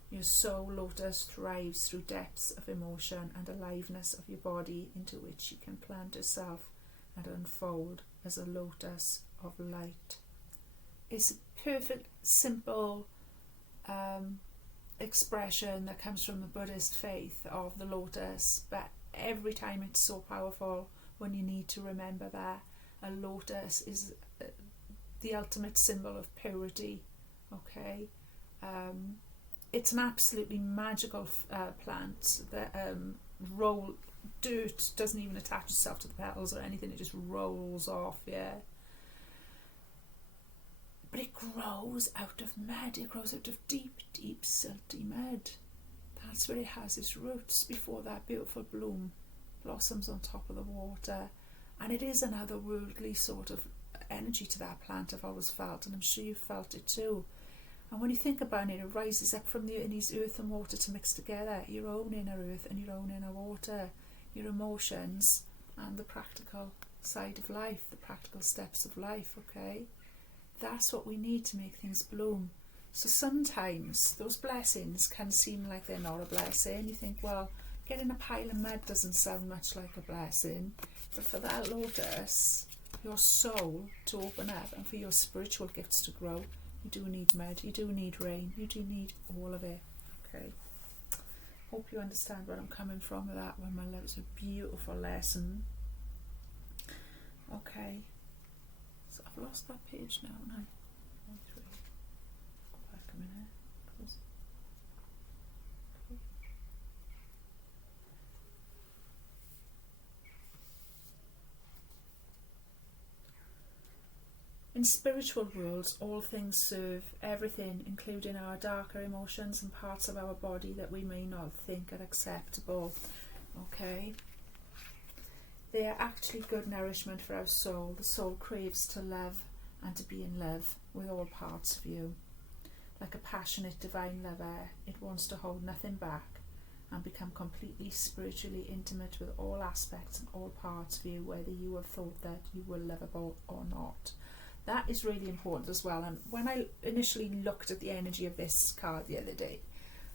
Your soul lotus thrives through depths of emotion and aliveness of your body, into which she can plant herself and unfold as a lotus of light. It's a perfect, simple expression that comes from the Buddhist faith of the lotus, but every time it's so powerful when you need to remember that a lotus is the ultimate symbol of purity. Okay, it's an absolutely magical plant that dirt doesn't even attach itself to the petals or anything, it just rolls off, but it grows out of mud. It grows out of deep, deep, silty mud. That's where it has its roots before that beautiful bloom blossoms on top of the water. And it is an otherworldly sort of energy to that plant, I've always felt, and I'm sure you've felt it too. And when you think about it, it rises up from the earth and needs earth and water to mix together. Your own inner earth and your own inner water, your emotions and the practical side of life, the practical steps of life, okay? That's what we need to make things bloom. So sometimes those blessings can seem like they're not a blessing. You think, well, getting a pile of mud doesn't sound much like a blessing. But for that lotus, your soul to open up and for your spiritual gifts to grow, you do need mud, you do need rain, you do need all of it, okay? Hope you understand where I'm coming from with that one, my love. It's a beautiful lesson. Okay, so I've lost that page now, haven't I? 1, 3. Go back a minute. Close. Okay. In spiritual worlds, all things serve everything, including our darker emotions and parts of our body that we may not think are acceptable. Okay? They are actually good nourishment for our soul. The soul craves to love and to be in love with all parts of you. Like a passionate divine lover, it wants to hold nothing back and become completely spiritually intimate with all aspects and all parts of you, whether you have thought that you were lovable or not. That is really important as well. And when I initially looked at the energy of this card the other day,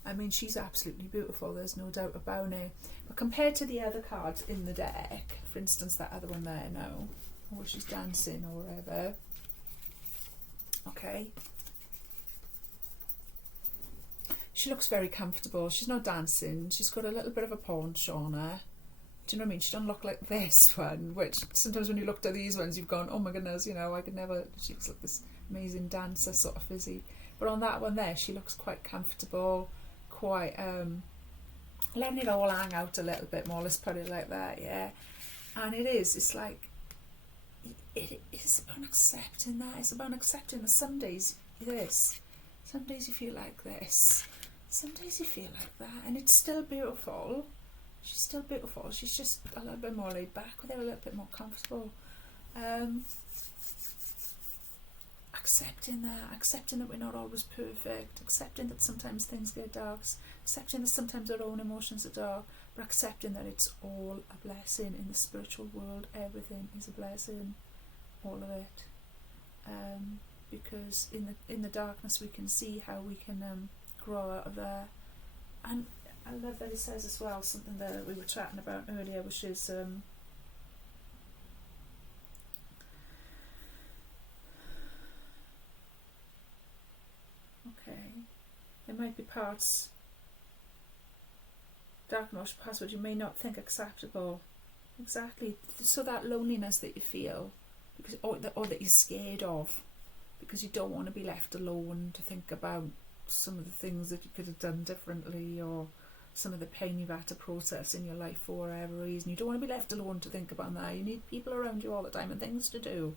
I mean, she's absolutely beautiful, there's no doubt about it. But compared to the other cards in the deck, for instance, that other one there now, or she's dancing or whatever, okay, she looks very comfortable. She's not dancing, she's got a little bit of a paunch on her. Do you know what I mean? She doesn't look like this one, which sometimes when you looked at these ones, you've gone, oh my goodness, you know, I could never, she looks like this amazing dancer sort of physique. But on that one there, she looks quite comfortable, quite, letting it all hang out a little bit more, let's put it like that, yeah. And it's like, it is about accepting that. It's about accepting that some days this, some days you feel like this, some days you feel like that, and it's still beautiful. She's still beautiful. She's just a little bit more laid back with it, a little bit more comfortable. Accepting that we're not always perfect, accepting that sometimes things get dark, accepting that sometimes our own emotions are dark, but accepting that it's all a blessing in the spiritual world. Everything is a blessing, all of it. Because in the darkness we can see how we can grow out of there. And I love that it says as well something that we were chatting about earlier, which is okay, there might be parts, dark emotional parts which you may not think acceptable. Exactly. So that loneliness that you feel, because or that you're scared of, because you don't want to be left alone to think about some of the things that you could have done differently, or some of the pain you've had to process in your life for whatever reason. You don't want to be left alone to think about that. You need people around you all the time and things to do.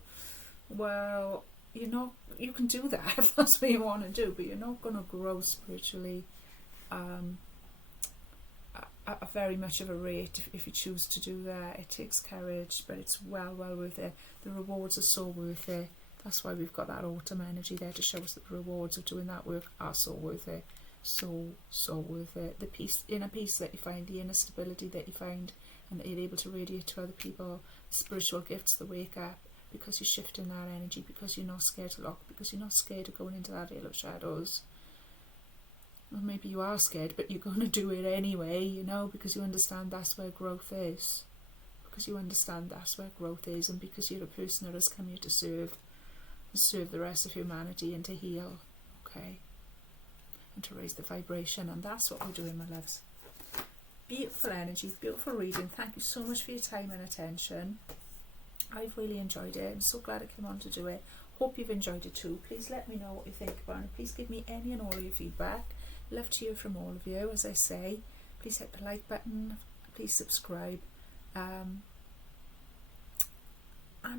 Well, you can do that if that's what you want to do, but you're not going to grow spiritually at very much of a rate if you choose to do that. It takes courage, but it's well worth it. The rewards are so worth it. That's why we've got that autumn energy there to show us that the rewards of doing that work are so worth it. So worth it. The inner peace that you find, the inner stability that you find, and that you're able to radiate to other people, the spiritual gifts that wake up, because you're shifting that energy, because you're not scared to look, because you're not scared of going into that veil of shadows. Well, maybe you are scared, but you're going to do it anyway, because you understand that's where growth is. Because you understand that's where growth is, and because you're a person that has come here to serve the rest of humanity and to heal, okay? And to raise the vibration, and that's what we're doing, my loves. Beautiful energy, beautiful reading. Thank you so much for your time and attention. I've really enjoyed it. I'm so glad I came on to do it. Hope you've enjoyed it too. Please let me know what you think about it. Please give me any and all of your feedback. Love to hear from all of you. As I say, please hit the like button, please subscribe, and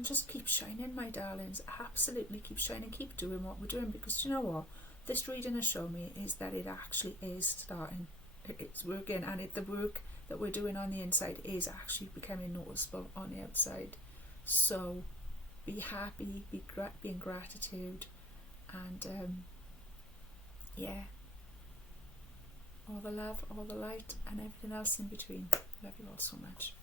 just keep shining, my darlings. Absolutely keep shining, keep doing what we're doing, because you know what this reading has shown me is that it actually is starting, it's working, and the work that we're doing on the inside is actually becoming noticeable on the outside. So be happy, be in gratitude, and yeah, all the love, all the light, and everything else in between. Love you all so much.